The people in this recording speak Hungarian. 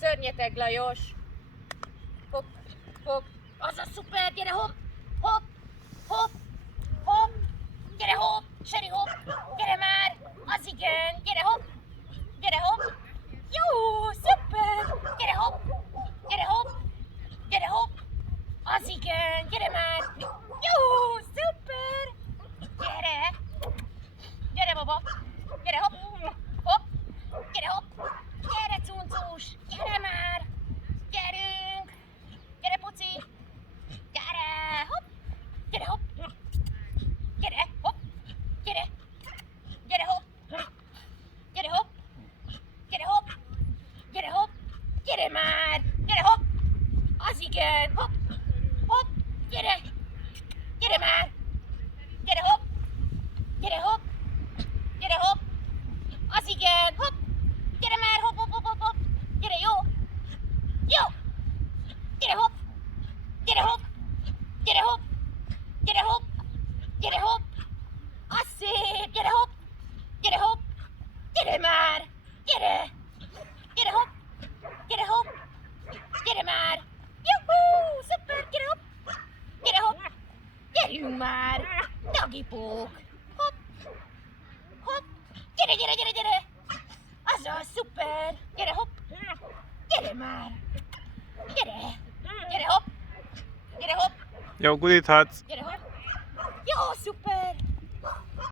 Szörnyeteg Lajos. Hopp, hopp. Az a szuper, gyere hopp, hopp, hopp, hopp. Gyere hopp, Seri hopp, gyere már. Az igen, gyere hopp, gyere hopp. Jó, szuper. Gyere hopp, gyere hopp, gyere hopp. Az igen, gyere már. Jó, szuper. Gyere. Gyere baba, gyere hopp, hopp, gyere hopp. Gyere cuncus, gyere már. Gyerünk. Gyere puci. Gyere, hopp. Gyere hopp. Gyere, hopp. Gyere. Gyere hopp. Gyere hopp. Gyere hopp. Gyere hopp. Gyere már. Gyere hopp. Az igen, hopp. Hopp. Gyere. Gyere már. Gyere hopp. Gyere hopp. Gyere hopp. Az igen, hopp. Gyere már, hopp, hopp, hopp, hopp, hopp. Gyere, jó. Jó. Gyere hopp. Gyere hopp. Gyere hopp. Gyere hopp. Gyere hopp. Az szép. Gyere hopp. Gyere hopp. Gyere már. Gyere. Gyere hopp. Gyere hopp. Gyere már. Juhú, szuper, gyere hopp. Gyere hopp. Gyerünk már. Dagipók. Hopp. Hopp. Gyere, gyere, gyere, gyere. Azaz, szuper. Gyere hopp. Gyere már. Gyere. Gyere hopp. Gyere hopp. Jó, gudíthatsz! Gyere hopp. Jó, szuper.